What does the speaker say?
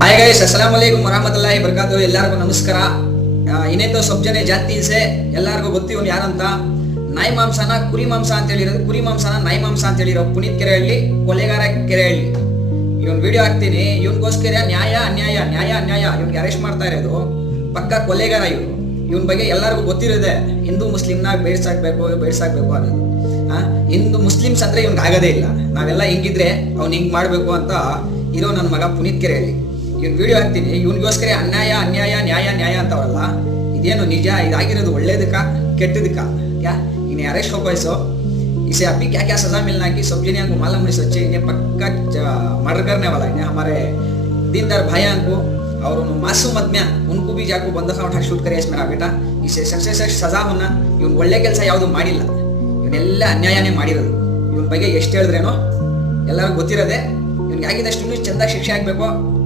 Hi guys, अस्सलाम वालेकुम वरहमतुल्लाहि वबरकातुहू. ಎಲ್ಲರಿಗೂ ನಮಸ್ಕಾರ. ಇನ್ನೇತೋ ಸ್ವಲ್ಪ ಜನ ಜಾತಿ ಇಲ್ಸೆ ಎಲ್ಲರಿಗೂ ಗೊತ್ತು ಇವನು ಯಾರಂತ. ನಾಯಿ ಮಾಂಸನ ಕುರಿ ಮಾಂಸ ಅಂತ ಹೇಳಿರೋದು, ಕುರಿ ಮಾಂಸನ ನಾಯಿ ಮಾಂಸ ಅಂತ ಹೇಳಿರೋ ಪುನೀತ್ ಕೆರೆಹಳ್ಳಿ ಕೊಲೆಗಾರ ಕೆರೆಹಳ್ಳಿ. ಇವನ್ ವಿಡಿಯೋ ಹಾಕ್ತೀನಿ. ಇವನ್ಗೋಸ್ಕರ ನ್ಯಾಯ ಅನ್ಯಾಯ ನ್ಯಾಯ ಅನ್ಯಾಯ ಇವ್ನಿಗೆ ಅರೆಸ್ಟ್ ಮಾಡ್ತಾ ಇರೋದು. ಪಕ್ಕ ಕೊಲೆಗಾರ ಇವನು. ಇವನ್ ಬಗ್ಗೆ ಎಲ್ಲರಿಗೂ ಗೊತ್ತಿರೋದೆ. ಹಿಂದೂ ಮುಸ್ಲಿಂನ ಬೇಡ್ಸಾಕ್ಬೇಕು ಅನ್ನೋದು. ಹಿಂದೂ ಮುಸ್ಲಿಮ್ಸ್ ಅಂದ್ರೆ ಇವ್ನಿಗೆ ಆಗೋದೇ ಇಲ್ಲ. ನಾವೆಲ್ಲ ಹಿಂಗಿದ್ರೆ ಅವ್ನು ಹಿಂಗ್ ಮಾಡ್ಬೇಕು ಅಂತ ಇರೋ ನನ್ನ ಮಗ ಪುನೀತ್ ಕೆರೆಹಳ್ಳಿ. ಇವ್ನು ವಿಡಿಯೋ ಹಾಕ್ತೀನಿ. ಇವನಿಗೋಸ್ಕರ ಅನ್ಯಾಯ ಅನ್ಯಾಯ ನ್ಯಾಯ ನ್ಯಾಯ ಅಂತವರಲ್ಲ. ಇದೇನು ನಿಜ? ಇದಾಗಿರೋದು ಒಳ್ಳೇದಕ್ಕ ಕೆಟ್ಟದಕ್ಕ? क्या इन्हें अरेस्ट हो पैसो इसे अभी क्या क्या सजा मिलना कि सब जने को मालूम नहीं सच्चे इन्हें पक्का मर्डर करने वाला इन्हें हमारे दीनदार भाइयों को और उन मासूम आदमी उनको भी जाको बंदूक उठा शूट करे इसमें बेटा इसे सख्त सजा होना. इवन ಒಳ್ಳೆ ಕೆಲಸ ಯಾವುದು ಮಾಡಿಲ್ಲ. ಇವನ್ನೆಲ್ಲ ಅನ್ಯಾಯನೇ ಮಾಡಿರೋದು. ಇವನ್ ಬಗ್ಗೆ ಎಷ್ಟು ಹೇಳಿದ್ರೇನೋ ಎಲ್ಲರಿಗೂ ಗೊತ್ತಿರೋದೆ. ಇವನಿಗೆ ಆಗಿದಷ್ಟು ಇನ್ನೂ ಚಂದ ಶಿಕ್ಷೆ ಆಗಬೇಕು.